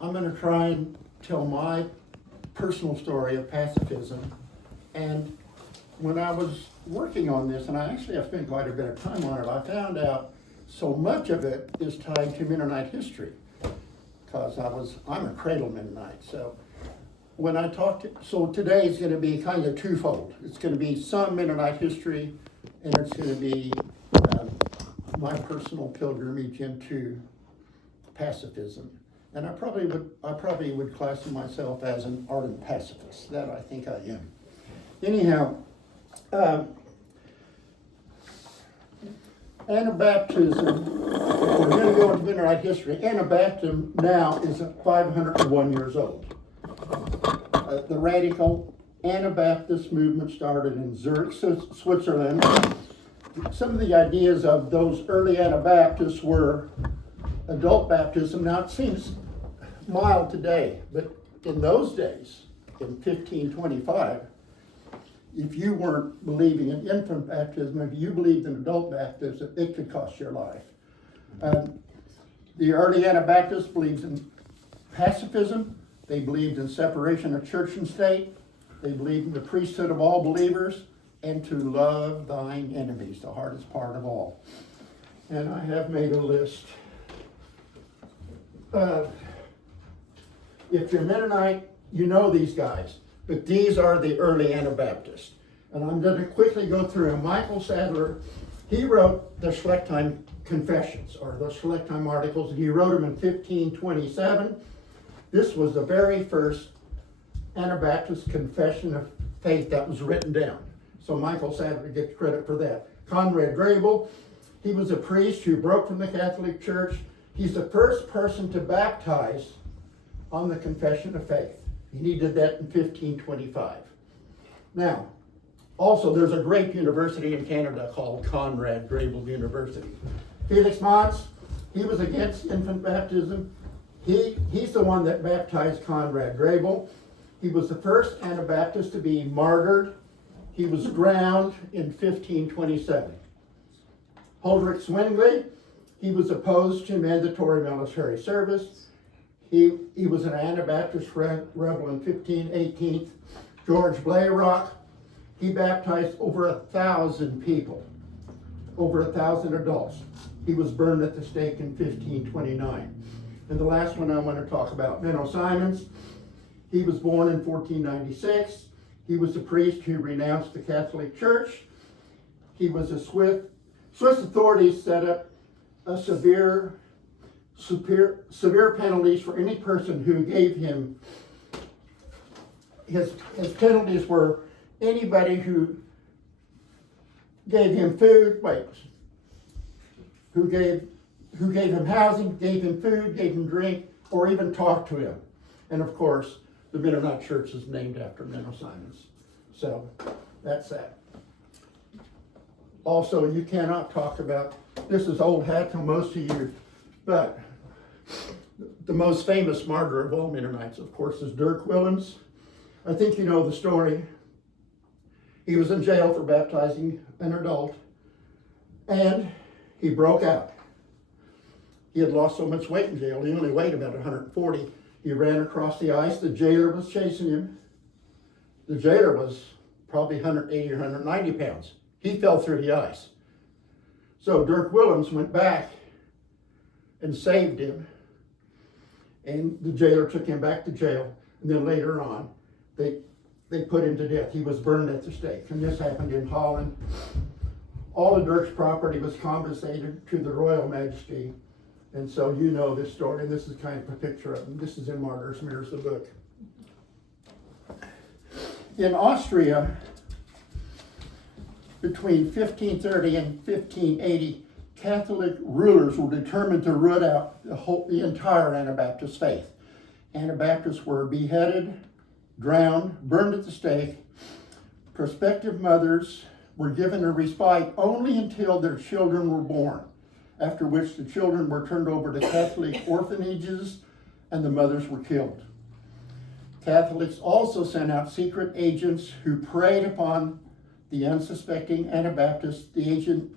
I'm going to try and tell my personal story of pacifism. And when I was working on this, and I actually have spent quite a bit of time on it, I found out so much of it is tied to Mennonite history, because I'm a cradle Mennonite. So when I so today is going to be kind of twofold. It's going to be some Mennonite history, and it's going to be my personal pilgrimage into pacifism. And I probably would classify myself as an ardent pacifist. That I think I am. Anyhow, Anabaptism, we're going to go into Mennonite history. Anabaptism now is 501 years old. The radical Anabaptist movement started in Zurich, Switzerland. Some of the ideas of those early Anabaptists were adult baptism. Now it seems mild today, but in those days, in 1525, if you weren't believing in infant baptism, if you believed in adult baptism, it could cost your life. The early Anabaptists believed in pacifism. They believed in separation of church and state. They believed in the priesthood of all believers and to love thine enemies, the hardest part of all. And I have made a list. If you're Mennonite, you know these guys, but these are the early Anabaptists. And I'm going to quickly go through them. Michael Sadler, he wrote the Schlechtime Confessions, or the Schlechtime Articles. He wrote them in 1527. This was the very first Anabaptist confession of faith that was written down. So Michael Sadler gets credit for that. Conrad Grable, he was a priest who broke from the Catholic Church. He's the first person to baptize on the Confession of Faith. He did that in 1525. Now, also there's a great university in Canada called Conrad Grable University. Felix Mons, he was against infant baptism. He's the one that baptized Conrad Grable. He was the first Anabaptist to be martyred. He was drowned in 1527. Huldrych Zwingli, he was opposed to mandatory military service. He was an Anabaptist rebel in 1518. George Blayrock, he baptized over 1,000 people, over 1,000 adults. He was burned at the stake in 1529. And the last one I want to talk about, Menno Simons. He was born in 1496. He was a priest who renounced the Catholic Church. He was a Swiss authorities set up a severe penalties for any person who gave him, his penalties were anybody who gave him food, who gave him housing, gave him food, gave him drink, or even talked to him. And of course, the Mennonite Church is named after Menno Simons. So that's that. Also, you cannot talk about, this is old hat to most of you, but the most famous martyr of all Mennonites, of course, is Dirk Willems. I think you know the story. He was in jail for baptizing an adult, and he broke out. He had lost so much weight in jail. He only weighed about 140. He ran across the ice. The jailer was chasing him. The jailer was probably 180 or 190 pounds. He fell through the ice. So Dirk Willems went back and saved him. And the jailer took him back to jail. And then later on, they put him to death. He was burned at the stake. And this happened in Holland. All of Dirk's property was confiscated to the Royal Majesty. And so you know this story, and this is kind of a picture of him. This is in Martyr's Mirrors, the book. In Austria, between 1530 and 1580, Catholic rulers were determined to root out the entire Anabaptist faith. Anabaptists were beheaded, drowned, burned at the stake. Prospective mothers were given a respite only until their children were born, after which the children were turned over to Catholic orphanages and the mothers were killed. Catholics also sent out secret agents who preyed upon the unsuspecting Anabaptists. The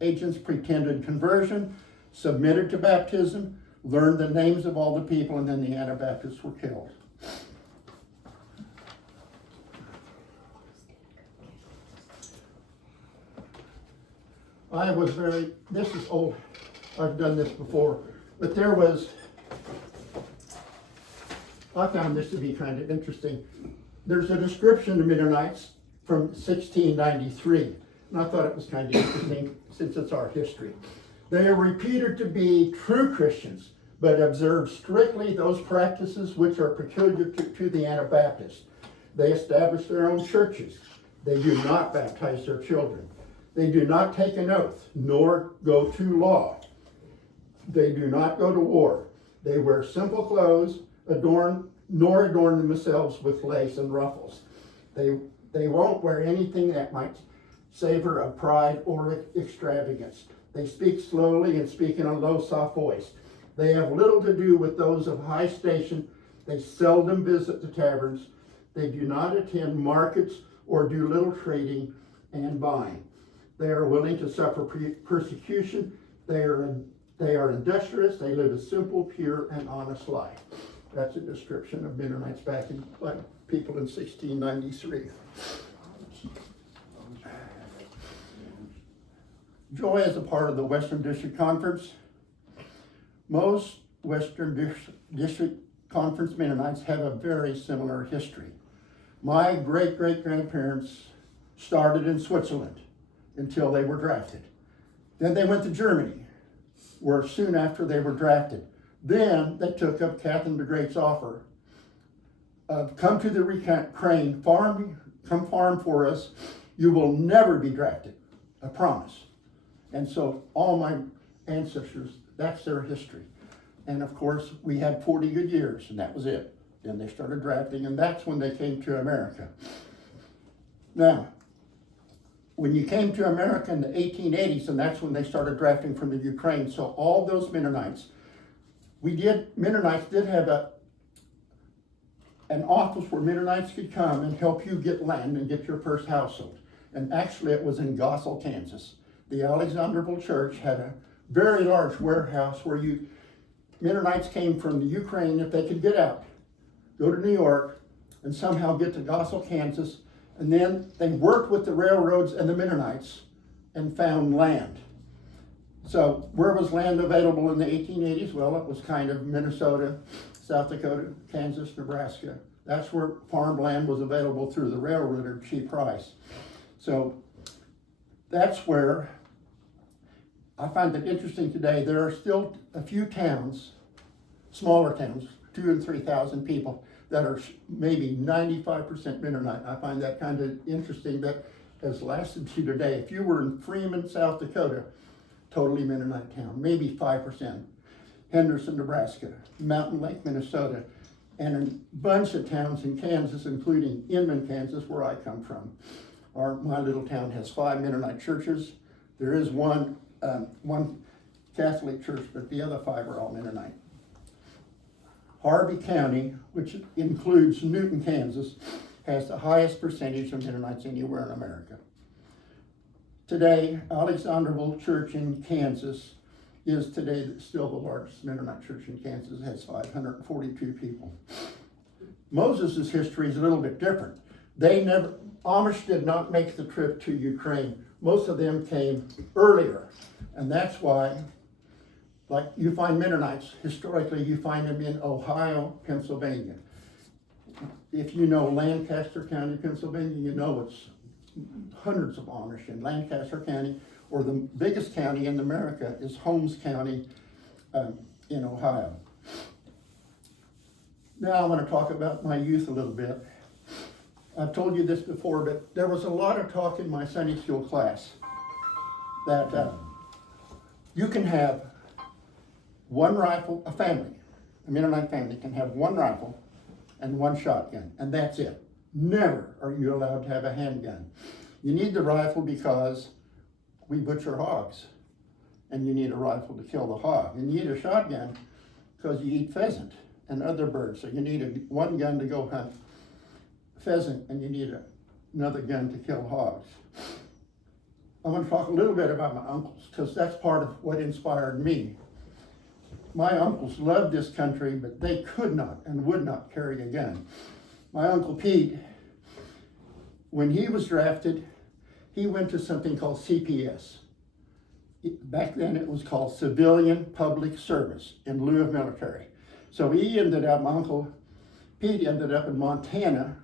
agents pretended conversion, submitted to baptism, learned the names of all the people, and then the Anabaptists were killed. This is old, I've done this before, but I found this to be kind of interesting. There's a description of Mennonites from 1693, and I thought it was kind of interesting since it's our history. They are reputed to be true Christians, but observe strictly those practices which are peculiar to the Anabaptists. They establish their own churches. They do not baptize their children. They do not take an oath, nor go to law. They do not go to war. They wear simple clothes, nor adorn themselves with lace and ruffles. They won't wear anything that might savor of pride or extravagance. They speak slowly and speak in a low, soft voice. They have little to do with those of high station. They seldom visit the taverns. They do not attend markets or do little trading and buying. They are willing to suffer persecution. They are industrious. They live a simple, pure, and honest life. That's a description of Mennonites back in, by people in 1693. Joy is a part of the Western District Conference. Most Western District Conference Mennonites have a very similar history. My great-great-grandparents started in Switzerland until they were drafted. Then they went to Germany, where soon after they were drafted. Then they took up Catherine the Great's offer of come to the Ukraine, come farm for us. You will never be drafted, I promise. And so all my ancestors, that's their history. And of course, we had 40 good years, and that was it. Then they started drafting, and that's when they came to America. Now, when you came to America in the 1880s, and that's when they started drafting from the Ukraine. So all those Mennonites, Mennonites did have an office where Mennonites could come and help you get land and get your first household. And actually it was in Gossel, Kansas. The Alexanderville Church had a very large warehouse where Mennonites came from the Ukraine, if they could get out, go to New York, and somehow get to Gossel, Kansas, and then they worked with the railroads and the Mennonites and found land. So where was land available in the 1880s? Well, it was kind of Minnesota, South Dakota, Kansas, Nebraska. That's where farmland was available through the railroad at a cheap price. So that's where I find it interesting today. There are still a few towns, smaller towns, 2,000 and 3,000 people, that are maybe 95% Mennonite. I find that kind of interesting that has lasted to today. If you were in Freeman, South Dakota, totally Mennonite town, maybe 5%. Henderson, Nebraska, Mountain Lake, Minnesota, and a bunch of towns in Kansas, including Inman, Kansas, where I come from. My little town has 5 Mennonite churches. There is one Catholic church, but the other 5 are all Mennonite. Harvey County, which includes Newton, Kansas, has the highest percentage of Mennonites anywhere in America. Today, Alexanderville Church in Kansas is today still the largest Mennonite church in Kansas. It has 542 people. Moses' history is a little bit different. Amish did not make the trip to Ukraine. Most of them came earlier, and that's why, like you find Mennonites, historically you find them in Ohio, Pennsylvania. If you know Lancaster County, Pennsylvania, you know it's hundreds of Amish in Lancaster County, or the biggest county in America is Holmes County in Ohio. Now I want to talk about my youth a little bit. I've told you this before, but there was a lot of talk in my Sunday school class that you can have one rifle, a Mennonite family can have one rifle and one shotgun, and that's it. Never are you allowed to have a handgun. You need the rifle because we butcher hogs, and you need a rifle to kill the hog. And you need a shotgun because you eat pheasant and other birds, so you need one gun to go hunt pheasant, and you need another gun to kill hogs. I want to talk a little bit about my uncles, because that's part of what inspired me. my uncles loved this country, but they could not and would not carry a gun. My Uncle Pete, when he was drafted, he went to something called CPS. Back then it was called Civilian Public Service in lieu of military. So he ended up, my Uncle Pete ended up in Montana,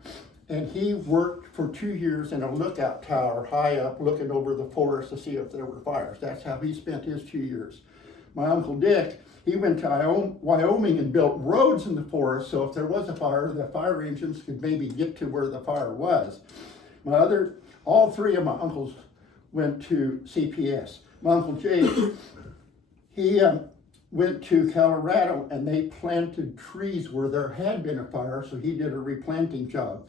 and he worked for 2 years in a lookout tower high up looking over the forest to see if there were fires. That's how he spent his 2 years. My Uncle Dick, he went to Wyoming and built roads in the forest, so if there was a fire, the fire engines could maybe get to where the fire was. All three of my uncles went to CPS. My Uncle Jay, he went to Colorado and they planted trees where there had been a fire, so he did a replanting job.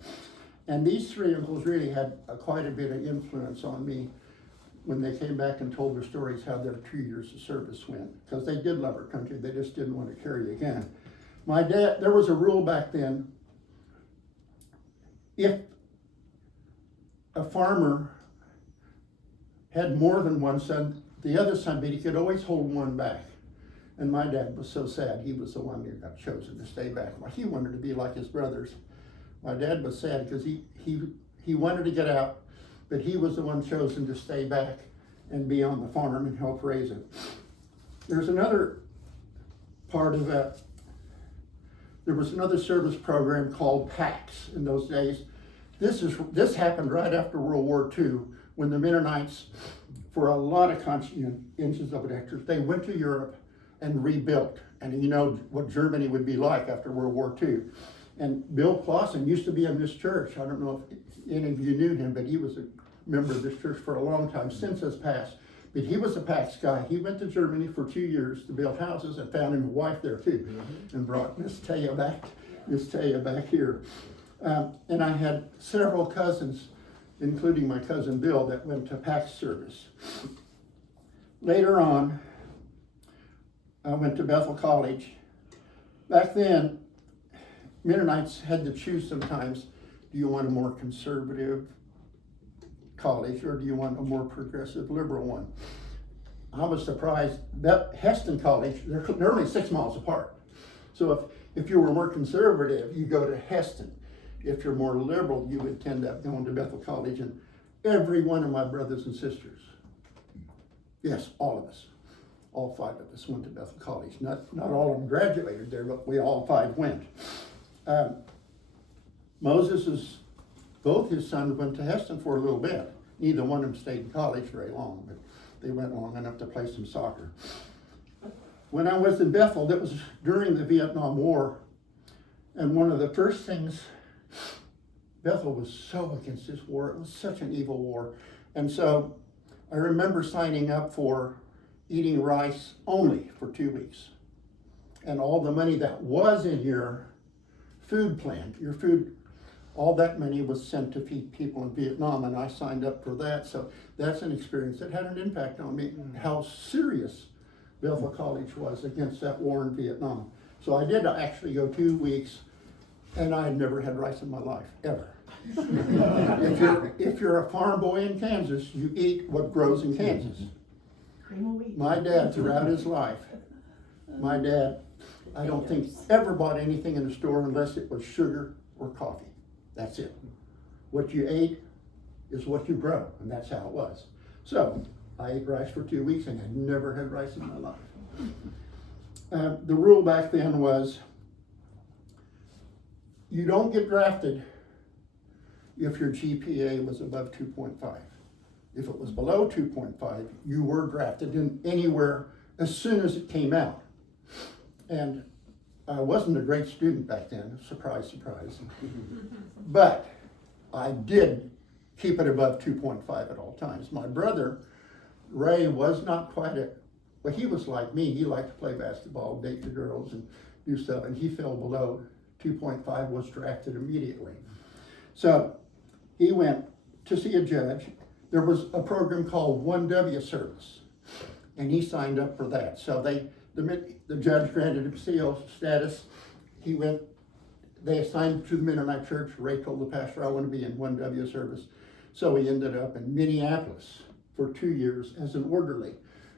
And these three uncles really had quite a bit of influence on me when they came back and told their stories how their 2 years of service went, because they did love our country, they just didn't want to carry a gun. My dad, there was a rule back then, if a farmer had more than one son, the other son, but he could always hold one back. And my dad was so sad, he was the one who got chosen to stay back. Well, he wanted to be like his brothers. My dad was sad because he wanted to get out, but he was the one chosen to stay back and be on the farm and help raise it. There's another part of that. There was another service program called PACS in those days. This happened right after World War II, when the Mennonites, for a lot of conscientious objectors, they went to Europe and rebuilt. And you know what Germany would be like after World War II. And Bill Clausen used to be in this church. I don't know if any of you knew him, but he was a member of this church for a long time, since has passed. But he was a PACS guy. He went to Germany for 2 years to build houses and found him a wife there too, and brought Miss Taya back here. And I had several cousins, including my cousin Bill, that went to PACS service. Later on, I went to Bethel College. Back then, Mennonites had to choose sometimes, do you want a more conservative college or do you want a more progressive liberal one? I was surprised that Heston College, they're only 6 miles apart. So if you were more conservative, you go to Heston. If you're more liberal, you would tend up going to Bethel College. And every one of my brothers and sisters, yes, all of us, all 5 of us went to Bethel College. Not all of them graduated there, but we all 5 went. Both his sons went to Heston for a little bit. Neither one of them stayed in college very long, but they went long enough to play some soccer. When I was in Bethel, that was during the Vietnam War, and one of the first things, Bethel was so against this war. It was such an evil war. And so I remember signing up for eating rice only for 2 weeks. And all the money that was in your food plan, all that money was sent to feed people in Vietnam, and I signed up for that. So that's an experience that had an impact on me, how serious Bethel College was against that war in Vietnam. So I did actually go 2 weeks, and I had never had rice in my life, ever. If you're a farm boy in Kansas, you eat what grows in Kansas. My dad, throughout his life, I don't think ever bought anything in the store unless it was sugar or coffee. That's it. What you ate is what you grow, and that's how it was. So I ate rice for 2 weeks and had never had rice in my life. The rule back then was you don't get drafted if your GPA was above 2.5. If it was below 2.5, you were drafted in anywhere as soon as it came out. And I wasn't a great student back then, surprise, surprise. But I did keep it above 2.5 at all times. My brother, Ray, was not quite well, he was like me. He liked to play basketball, date the girls, and do stuff, and he fell below 2.5, was drafted immediately. So he went to see a judge. There was a program called 1W service, and he signed up for that. So the judge granted him CO status. They assigned him to the Mennonite church. Ray told the pastor, I want to be in 1W service. So he ended up in Minneapolis for 2 years as an orderly.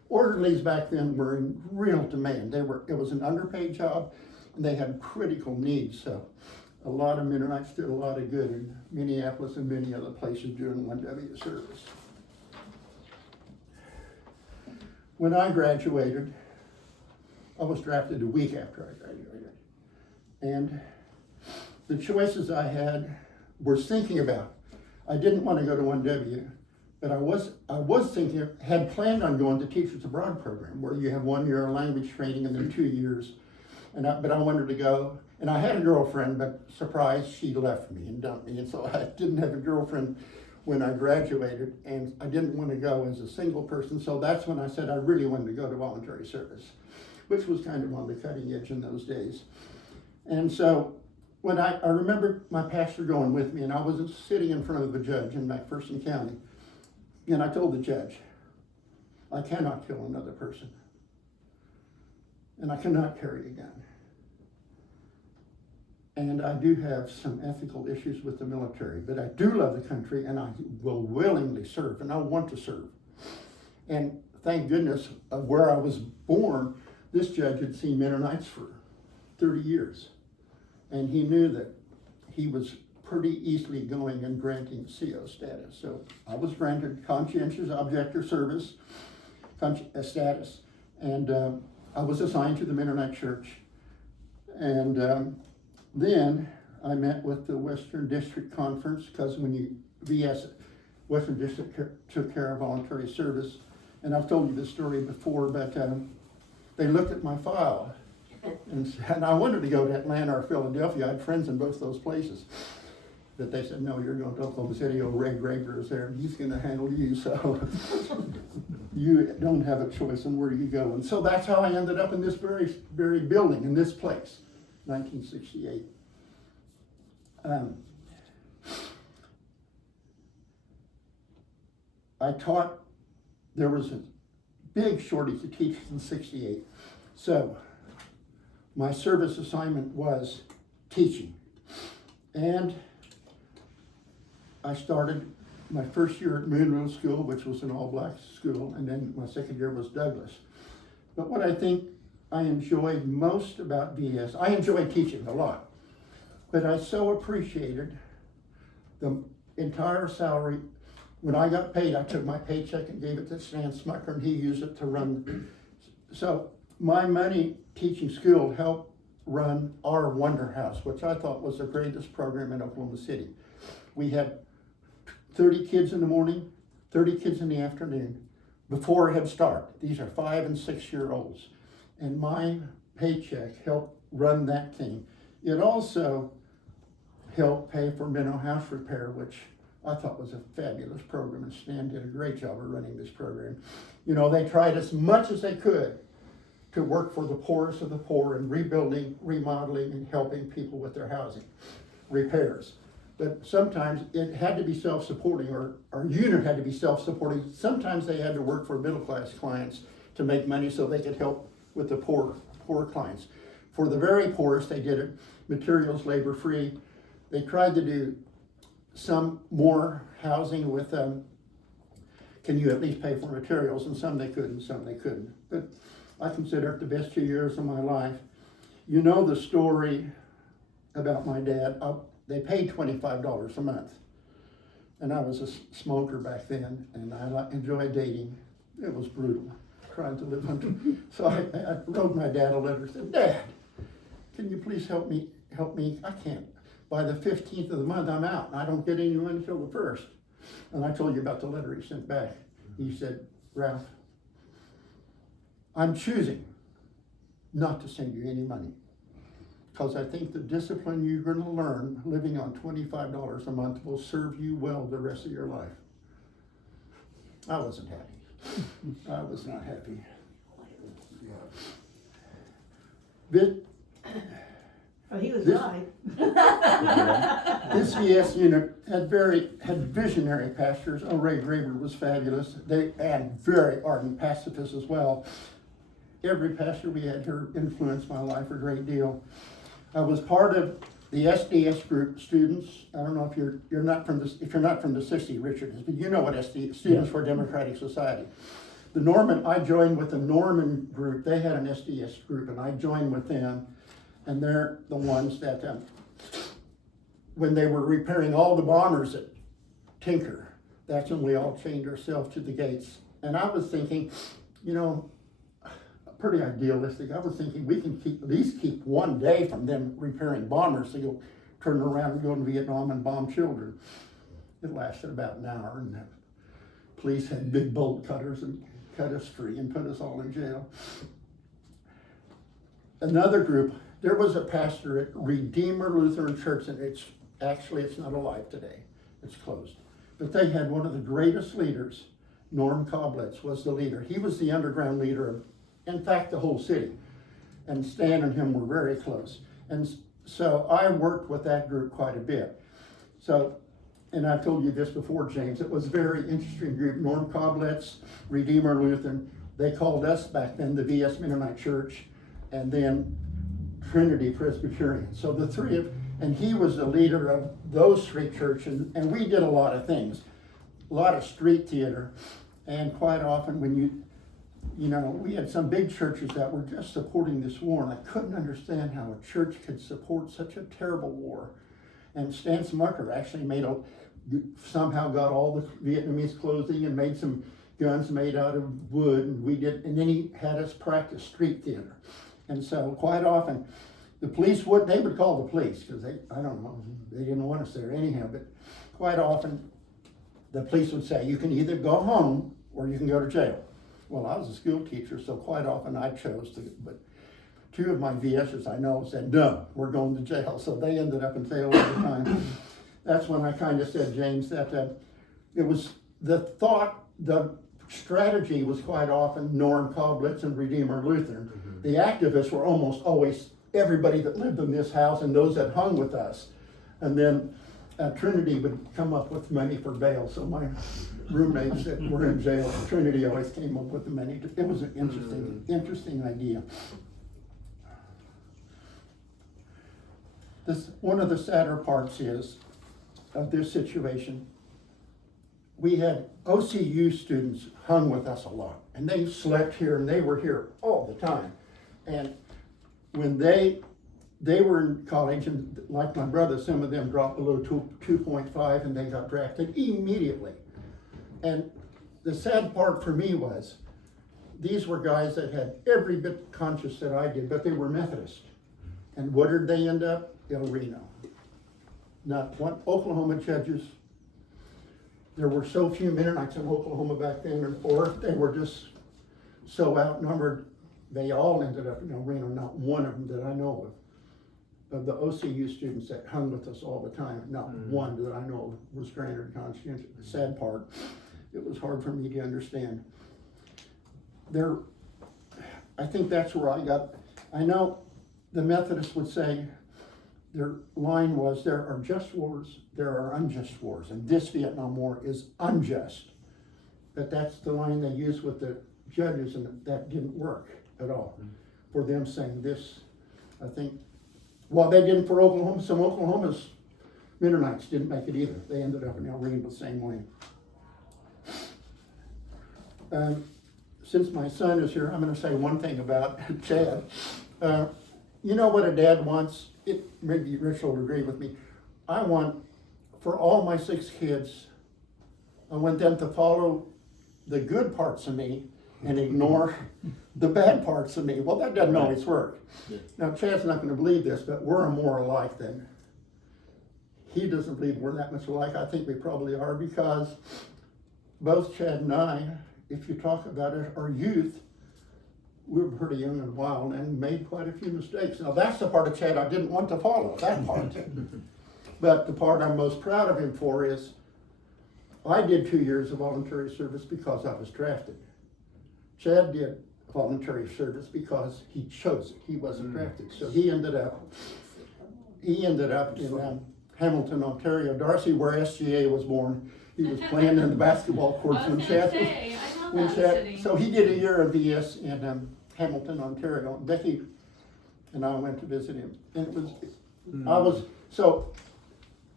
Orderlies back then were in real demand. It was an underpaid job, and they had critical needs. So a lot of Mennonites did a lot of good in Minneapolis and many other places during 1W service. When I graduated, I was drafted a week after I graduated. And the choices I had were thinking about. I didn't want to go to 1W, but I was thinking, had planned on going to Teachers Abroad program, where you have 1 year of language training and then 2 years. But I wanted to go, and I had a girlfriend, but surprise, she left me and dumped me. And so I didn't have a girlfriend when I graduated, and I didn't want to go as a single person. So that's when I said I really wanted to go to voluntary service, which was kind of on the cutting edge in those days. And so when I remember my pastor going with me, and I was sitting in front of the judge in McPherson County, and I told the judge, I cannot kill another person, and I cannot carry a gun. And I do have some ethical issues with the military, but I do love the country, and I will willingly serve, and I want to serve. And thank goodness, where I was born, this judge had seen Mennonites for 30 years. And he knew that he was pretty easily going and granting CO status. So I was granted conscientious objector service status, and I was assigned to the Mennonite Church. And then I met with the Western District Conference, because when VS, Western District took care of voluntary service, and I've told you this story before, but they looked at my file, and I wanted to go to Atlanta or Philadelphia. I had friends in both those places. But they said, no, you're going to Oklahoma City. Ray Graber is there, and he's going to handle you. So you don't have a choice in where you go. And so that's how I ended up in this very building, in this place, 1968. I taught, there was a big shortage of teachers in 68. So my service assignment was teaching. And I started my first year at Moonville School, which was an all-black school, and then my second year was Douglas. But what I think I enjoyed most about VS, I enjoyed teaching a lot, but I so appreciated the entire salary. When I got paid, I took my paycheck and gave it to Stan Smucker, and he used it to run. So my money teaching school helped run our Wonder House, which I thought was the greatest program in Oklahoma City. We had 30 kids in the morning, 30 kids in the afternoon, before Head Start. These are 5 and 6 year olds. And my paycheck helped run that thing. It also helped pay for mental health repair, which I thought was a fabulous program, and Stan did a great job of running this program. You know, they tried as much as they could to work for the poorest of the poor in rebuilding, remodeling, and helping people with their housing repairs. But sometimes it had to be self-supporting, or our unit had to be self-supporting. Sometimes they had to work for middle-class clients to make money so they could help with the poor clients. For the very poorest, they did it materials, labor-free. They tried to do some more housing with can you at least pay for materials, and some they could and some they couldn't. But I consider it the best 2 years of my life. You know the story about my dad. They paid $25 a month, and I was a smoker back then, and I enjoyed dating. It was brutal, trying to live under. So I wrote my dad a letter, said, Dad, can you please help me? I can't. By the 15th of the month, I'm out, and I don't get any money until the 1st. And I told you about the letter he sent back. He said, Ralph, I'm choosing not to send you any money, because I think the discipline you're going to learn living on $25 a month will serve you well the rest of your life. I wasn't happy. I was not happy. Oh, he was right. This VS unit had visionary pastors. Oh, Ray Graber was fabulous. They had very ardent pacifists as well. Every pastor we had here influenced my life a great deal. I was part of the SDS group students. I don't know if you're not from the 60s, Richard is, but you know what SDS, Students for Democratic Society. I joined with the Norman group. They had an SDS group, and I joined with them. And they're the ones that, when they were repairing all the bombers at Tinker, that's when we all chained ourselves to the gates. And I was thinking, you know, pretty idealistic. I was thinking we can at least keep one day from them repairing bombers to go turn around and go to Vietnam and bomb children. It lasted about an hour, and the police had big bolt cutters and cut us free and put us all in jail. Another group, there was a pastor at Redeemer Lutheran Church, and it's not alive today. It's closed. But they had one of the greatest leaders. Norm Coblitz was the leader. He was the underground leader of, in fact, the whole city. And Stan and him were very close. And so I worked with that group quite a bit. So, and I've told you this before, James, it was a very interesting group. Norm Coblitz, Redeemer Lutheran, they called us back then the VS Mennonite Church, and then Trinity Presbyterian. So the three of, and he was the leader of those three churches, and we did a lot of things, a lot of street theater, and quite often when you know, we had some big churches that were just supporting this war, and I couldn't understand how a church could support such a terrible war. And Stan Smucker actually somehow got all the Vietnamese clothing and made some guns made out of wood, and then he had us practice street theater. And so quite often, the police they would call the police, because they didn't want us there anyhow, but quite often, the police would say, you can either go home or you can go to jail. Well, I was a school teacher, so quite often I chose to, but two of my VSers I know said, no, we're going to jail. So they ended up in jail all the time. That's when I kind of said, James, that it was the strategy was quite often Norm Coblitz and Redeemer Lutheran. Mm-hmm. The activists were almost always everybody that lived in this house and those that hung with us. And then Trinity would come up with money for bail. So my roommates that were in jail, Trinity always came up with the money. It was an interesting idea. One of the sadder parts of this situation, we had OCU students hung with us a lot, and they slept here and they were here all the time. And when they were in college, and like my brother, some of them dropped below 2.5 and they got drafted immediately. And the sad part for me was, these were guys that had every bit conscious that I did, but they were Methodist. And what did they end up? El Reno. Not one, Oklahoma judges. There were so few Mennonites in Oklahoma back then, or they were just so outnumbered, they all ended up in El Reno, not one of them that I know of the OCU students that hung with us all the time, not one that I know of was granted conscientious. The sad part, it was hard for me to understand. I think that's where I know the Methodists would say, their line was, there are just wars, there are unjust wars, and this Vietnam War is unjust. But that's the line they used with the judges, and that didn't work at all. For them saying this, I think, well, they didn't for Oklahoma. Some Oklahoma's Mennonites didn't make it either. They ended up in El Reno the same way. Since my son is here, I'm going to say one thing about Chad. You know what a dad wants? Maybe Rich will agree with me. I want, for all my 6 kids, I want them to follow the good parts of me and ignore the bad parts of me. Well, that doesn't always work. Yeah. Now, Chad's not going to believe this, but we're more alike than he doesn't believe we're that much alike. I think we probably are, because both Chad and I, if you talk about it, our youth, we were pretty young and wild and made quite a few mistakes. Now, that's the part of Chad I didn't want to follow, that part. But the part I'm most proud of him for is, I did 2 years of voluntary service because I was drafted. Chad did voluntary service because he chose it. He wasn't drafted. So he ended up in Hamilton, Ontario, Darcy, where SGA was born. He was playing in the basketball courts when Chad so he did a year of VS in Hamilton, Ontario. Becky and I went to visit him. And so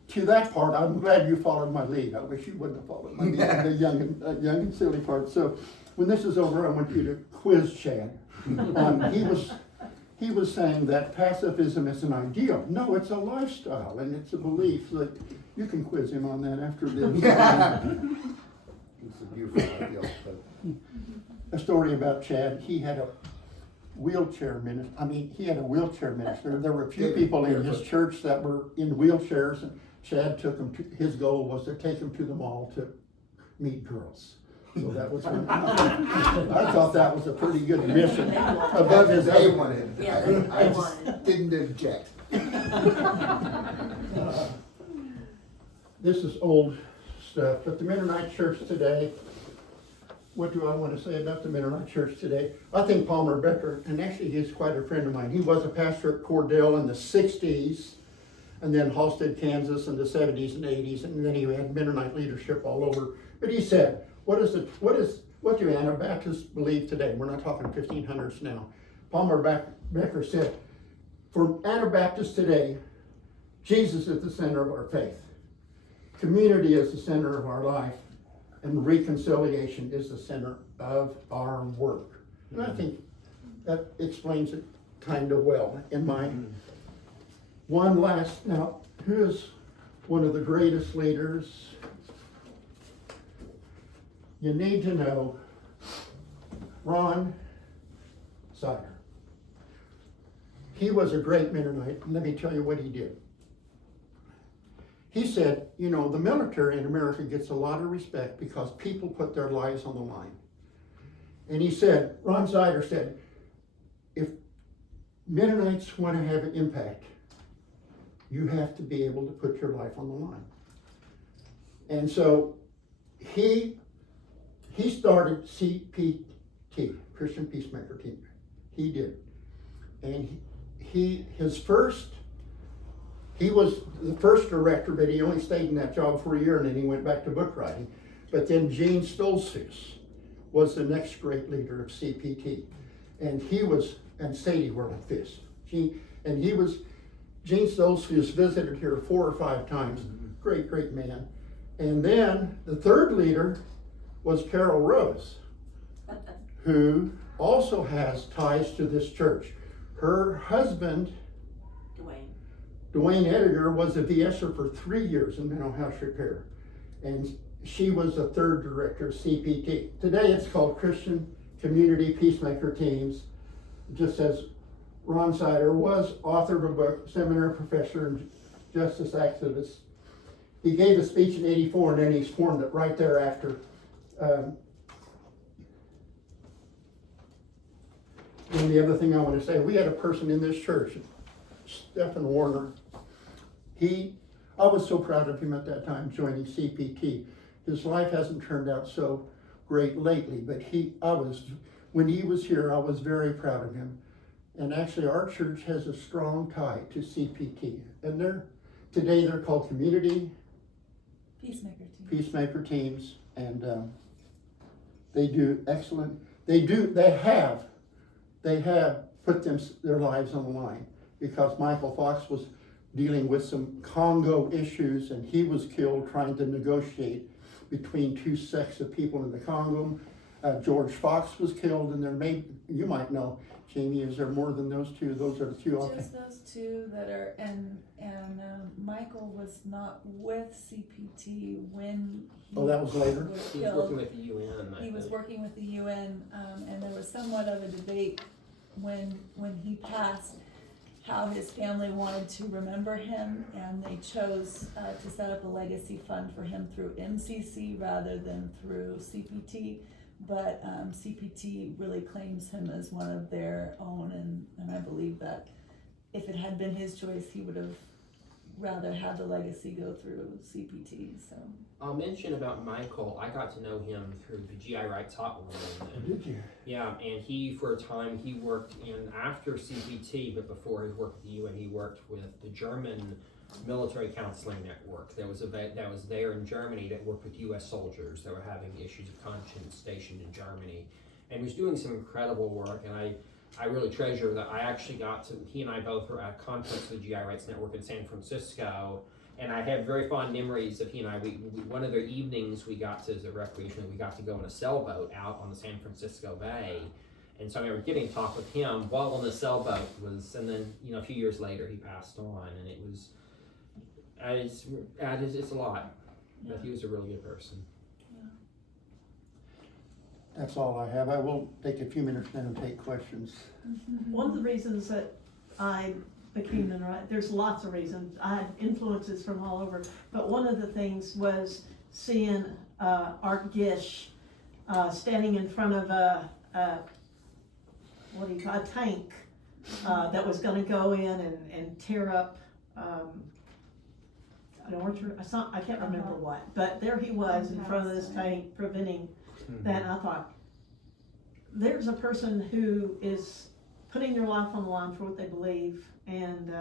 to that part, I'm glad you followed my lead. I wish you wouldn't have followed my lead, the young and silly part. So when this is over, I want you to quiz Chad. He was saying that pacifism is an ideal. No, it's a lifestyle and it's a belief. Like, you can quiz him on that after this. It's a beautiful ideal, but A story about Chad. He had a wheelchair minister. He had a wheelchair minister. There were a few people in his church that were in wheelchairs, and Chad took him to. His goal was to take him to the mall to meet girls. So that was. I thought that was a pretty good mission. Above his they other. wanted. Yeah, I they just wanted. didn't object. This is old stuff, but the Mennonite Church today. What do I want to say about the Mennonite Church today? I think Palmer Becker, and actually he's quite a friend of mine. He was a pastor at Cordell in the '60s, and then Halstead, Kansas in the '70s and '80s, and then he had Mennonite leadership all over. But he said, what do Anabaptists believe today? We're not talking 1500s now. Palmer Becker said, for Anabaptists today, Jesus is the center of our faith. Community is the center of our life, and reconciliation is the center of our work. And I think that explains it kind of well in my one last. Now, who is one of the greatest leaders? You need to know Ron Sider. He was a great Mennonite, and let me tell you what he did. He said, the military in America gets a lot of respect because people put their lives on the line. And he said, Ron Sider said, if Mennonites want to have an impact, you have to be able to put your life on the line. And so he started CPT, Christian Peacemaker Team. He did. And he was the first director, but he only stayed in that job for a year, and then he went back to book writing. But then Gene Stoltzfus was the next great leader of CPT. And and Sadie were like this. Gene Stoltzfus visited here 4 or 5 times. Great, great man. And then the third leader was Carol Rose, who also has ties to this church. Her husband, Dwayne Ediger, was a VSer for 3 years in mental health repair. And she was the third director of CPT. Today it's called Christian Community Peacemaker Teams. It just says Ron Sider was author of a book, seminary professor, and justice activist. He gave a speech in '84, and then he's formed it right thereafter. And the other thing I want to say, we had a person in this church, Stephen Warner. I was so proud of him at that time joining CPT. His life hasn't turned out so great lately, but when he was here, I was very proud of him. And actually our church has a strong tie to CPT. And today they're called Community Peacemaker Teams. And they do excellent, they have put their lives on the line, because Michael Fox was dealing with some Congo issues, and he was killed trying to negotiate between 2 sects of people in the Congo. George Fox was killed, and you might know, Jamie, is there more than those 2? Those are the 2. Just those 2 that are, and Michael was not with CPT when he that was later? was He was killed. working with the UN. He was working with the UN, and there was somewhat of a debate when he passed, how his family wanted to remember him, and they chose to set up a legacy fund for him through MCC rather than through CPT. But CPT really claims him as one of their own, and I believe that if it had been his choice, he would have rather had the legacy go through CPT. So I'll mention about Michael. I got to know him through the GI Rights Hotline. Did you? Yeah, and for a time, he worked after CPT, but before he worked at the UN, he worked with the German Military Counseling Network. That was there in Germany that worked with U.S. soldiers that were having issues of conscience stationed in Germany, and was doing some incredible work. And I really treasure that I actually he and I both were at a conference of the GI Rights Network in San Francisco, And I have very fond memories of he and I. We one of the evenings we got to, as a recreation, we got to go on a sailboat out on the San Francisco Bay. And so I remember getting to talk with him while on the sailboat and then, a few years later he passed on, and it was, it's a lot, but he was a really good person. That's all I have. I will take a few minutes then and take questions. One of the reasons that I became an writer, there's lots of reasons. I had influences from all over, but one of the things was seeing Art Gish standing in front of a tank that was going to go in and tear up an orchard. I can't remember what, but there he was in front of this tank preventing that. And I thought, there's a person who is putting their life on the line for what they believe, and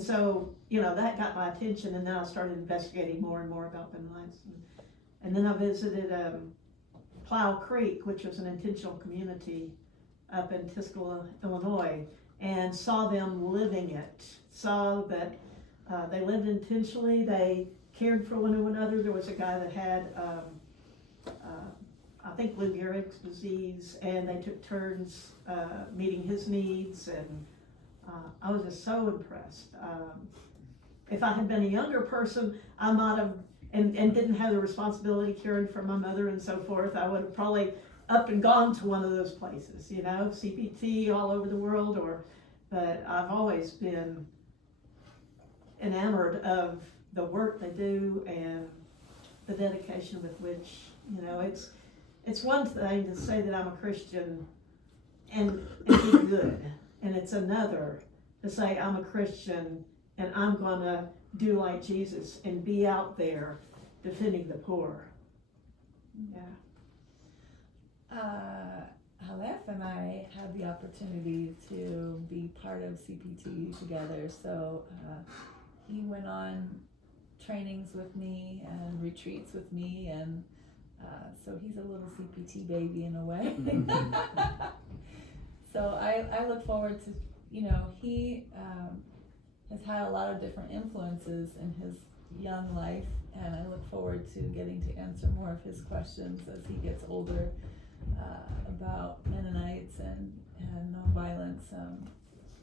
so that got my attention, and then I started investigating more and more about gun rights, and then I visited Plow Creek, which was an intentional community up in Tiscala, Illinois, and saw them living it. Saw that they lived intentionally. They cared for one another. There was a guy that had I think Lou Gehrig's disease, and they took turns meeting his needs, and I was just so impressed. If I had been a younger person, I might have, and didn't have the responsibility caring for my mother and so forth, I would have probably up and gone to one of those places, CPT all over the world, but I've always been enamored of the work they do and the dedication with which, it's one thing to say that I'm a Christian and be good, and it's another to say I'm a Christian and I'm gonna do like Jesus and be out there defending the poor. Yeah. Halef and I had the opportunity to be part of CPT together, so he went on trainings with me and retreats with me, and so he's a little CPT baby in a way. So I look forward to, he has had a lot of different influences in his young life, and I look forward to getting to answer more of his questions as he gets older about Mennonites and nonviolence.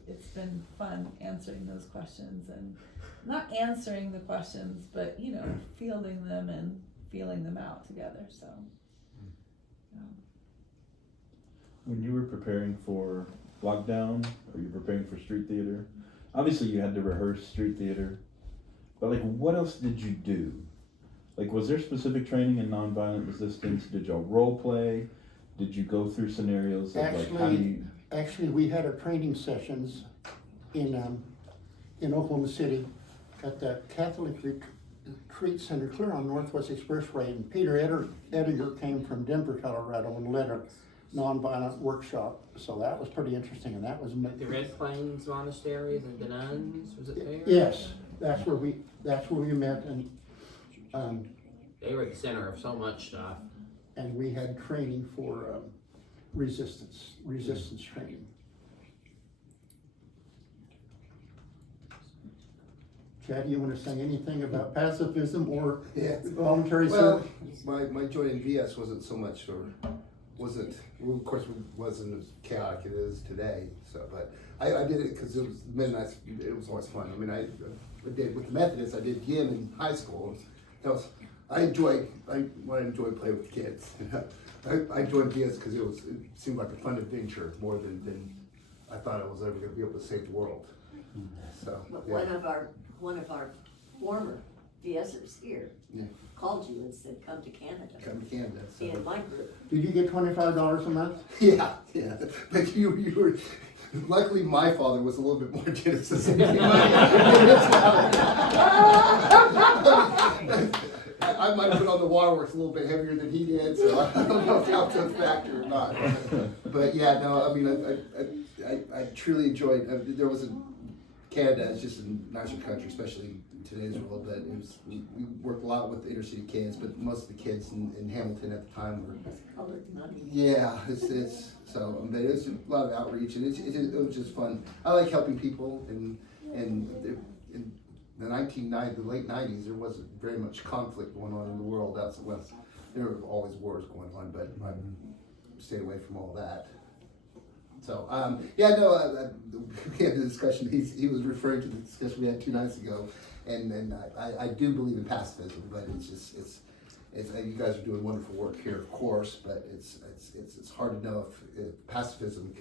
It's been fun answering those questions, and not answering the questions, but fielding them and feeling them out together. So when you were preparing for lockdown, or you were preparing for street theater, obviously you had to rehearse street theater, but what else did you do? Was there specific training in nonviolent resistance? Did y'all role play? Did you go through scenarios of how do you... Actually, we had our training sessions in Oklahoma City at the Catholic Retreat Center, clear on Northwest Expressway, and Peter Ediger came from Denver, Colorado, and led a nonviolent workshop. So that was pretty interesting, and that was The Red Plains Monastery, the nuns, was it there? Yes, that's where we met, and they were at the center of so much stuff. And we had training for resistance training. Chad, you want to say anything about pacifism or voluntary service? Well, my joy in VS wasn't so much, wasn't as chaotic as it is today. So, but I did it because it was Mennonites. It was always fun. I mean, I did with the Methodists. I did gym in high school. I enjoy playing with kids. I joined VS because it seemed like a fun adventure more than I thought I was ever going to be able to save the world. So One of our former VSers here called you and said, "Come to Canada." Come to Canada. So. Be in my group. Did you get $25 a month? Yeah. But you were. Luckily, my father was a little bit more generous than anybody. I might have put on the waterworks a little bit heavier than he did, so I don't know if that was a factor or not. But yeah, no, I mean, I truly enjoyed. There was Canada is just a nicer country, especially in today's world. But we worked a lot with inner city kids, but most of the kids in Hamilton at the time were. Colored money. Yeah, it's so. But it was a lot of outreach, and it was just fun. I like helping people, and the late 90s, there wasn't very much conflict going on in the world. There were always wars going on, but I stayed away from all that. So, we had the discussion, he was referring to the discussion we had 2 nights ago, and I do believe in pacifism, but it's you guys are doing wonderful work here, of course, but it's hard to know if pacifism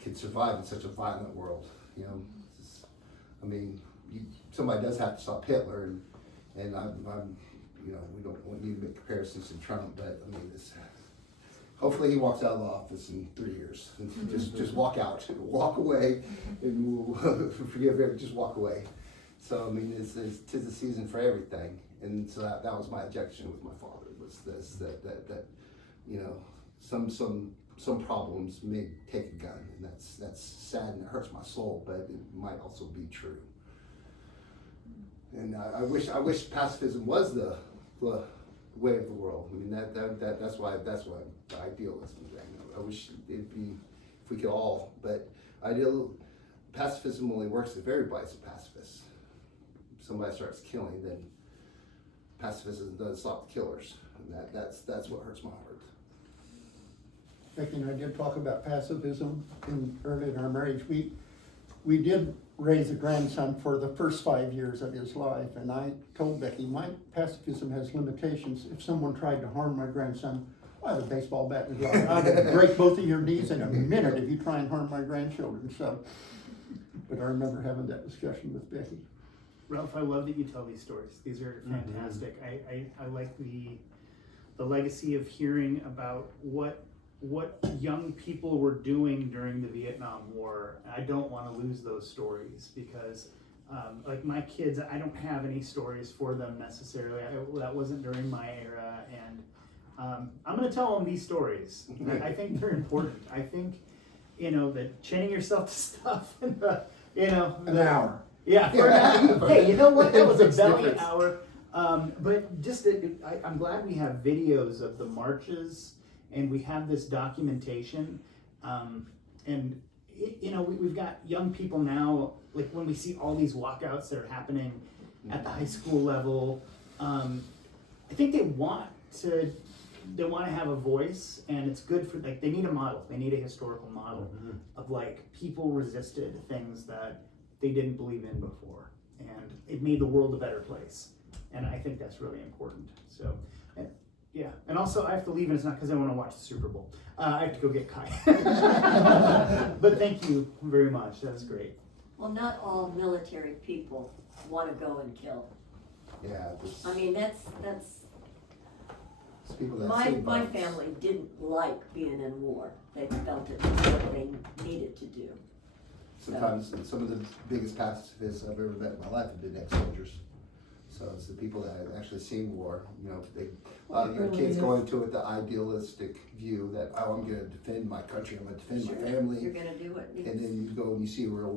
can survive in such a violent world, you know. Somebody does have to stop Hitler, and I'm you know, we don't need to make comparisons to Trump, but hopefully he walks out of the office in 3 years. Just walk out, walk away, and we'll forgive him. Just walk away. So it's 'tis the season for everything, and so that was my objection with my father, was this that you know, some problems may take a gun, and that's sad and it hurts my soul, but it might also be true. And I wish pacifism was the way of the world. That's why the idealism thing. I wish it'd be, if we could all, but pacifism only works if everybody's a pacifist. If somebody starts killing, then pacifism doesn't stop the killers, and that's what hurts my heart. Becky and I did talk about pacifism early in our marriage. We did raise a grandson for the first 5 years of his life, and I told Becky, my pacifism has limitations. If someone tried to harm my grandson, I have a baseball bat in his eye. I would break both of your knees in a minute if you try and harm my grandchildren. So, but I remember having that discussion with Becky. Ralph, I love that you tell these stories. These are fantastic. I like the legacy of hearing about what young people were doing during the Vietnam War. I don't want to lose those stories because like my kids, I don't have any stories for them necessarily. That wasn't during my era, and I'm going to tell them these stories. I think they're important. I think, you know, that chaining yourself to stuff and An hour. yeah, for an hour. Hey, you know what? That was a Makes valiant difference. hour. But just, I'm glad we have videos of the marches, and we have this documentation. We've got young people now, like when we see all these walkouts that are happening at the high school level, I think they want to have a voice, and it's good for, like, they need a model. They need a historical model of, like, people resisted things that they didn't believe in before, and it made the world a better place. And I think that's really important. So, and also I have to leave, and it's not because I want to watch the Super Bowl. I have to go get Kai. But thank you very much. That's great. Well, not all military people want to go and kill. Yeah, I mean, that's it's people that my see violence. family didn't like being in war. They felt it was what they needed to do. Sometimes some of the biggest pacifists I've ever met in my life have been ex-soldiers. So it's the people that have actually seen war. You know, a lot of young kids go into it the idealistic view that, oh, I'm going to defend my country, I'm going to defend my family. You're going to do it. And then you go and you see real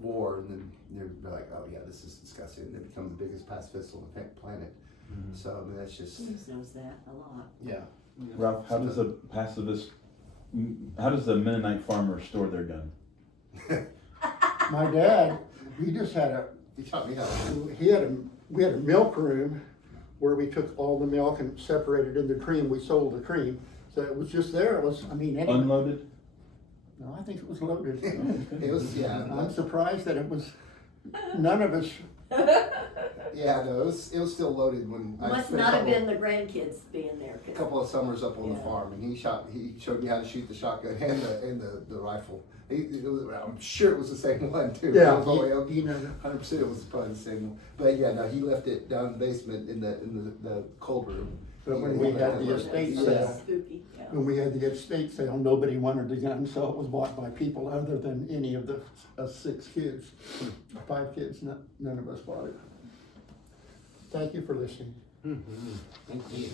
war, and then they're like, oh yeah, this is disgusting. And they become the biggest pacifists on the planet. So I mean, that's just, James knows that a lot. yeah. Ralph, how does the Mennonite farmer store their gun? My dad, he just had He taught me how. we had a milk room where we took all the milk and separated into cream. We sold the cream. So it was just there. It was, Unloaded? No, I think it was loaded. It was, yeah. I'm surprised that it was, none of us. Yeah, no, it was still loaded when I Must spent not have been the grandkids being there. a couple of summers up on the Yeah. farm, and he showed me how to shoot the shotgun and the rifle. I'm sure it was the same one too. Yeah, It was all the way up. he know. 100% it was probably the same one. But yeah, no, he left it down in the basement in the cold room. But when we had the estate Yeah. sale, Spooky, yeah. when we had the estate sale, nobody wanted the gun, so it was bought by people other than any of the 6 kids. 5 kids, none of us bought it. Thank you for listening. Thank you.